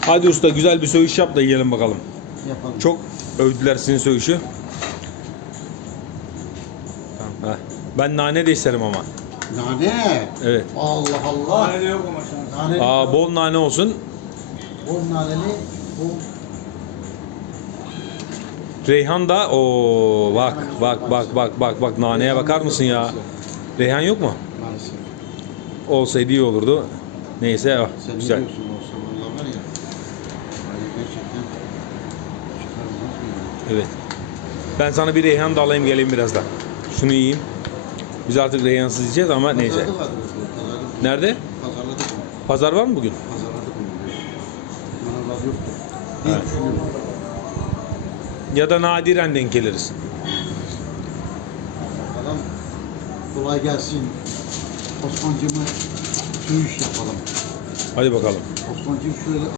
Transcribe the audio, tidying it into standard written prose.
Hadi usta güzel bir söğüş yap da yiyelim bakalım. Yapalım. Çok övdüler sizin söğüşü. Heh. Ben nane de isterim ama. Nane. Evet. Allah Allah. Nane yok ama şu an. Nane. Bol nane olsun. O naneli. Bu. Reyhan da o bak naneye bakar mısın ya? Reyhan yok mu? Maalesef. Olsaydı iyi olurdu. Neyse Sen güzel. ne diyorsun olsa valla var ya. Yani gerçekten çıkarmaz mı? Evet. Ben sana bir reyhan da alayım geleyim birazdan. Şunu yiyeyim. Biz artık reyhansız yiyeceğiz ama neyse. Pazarda vardı bu, pazarda. Nerede? Pazarladık mı? Pazar var mı bugün? Pazarladık mı? Manavlar yoktu. Diye Evet. düşünüyorum. Ya da nadiren denk geliriz. Bakalım. Kolay gelsin. Osmancığımı söğüş yapalım. Hadi bakalım. Osmancığım şöyle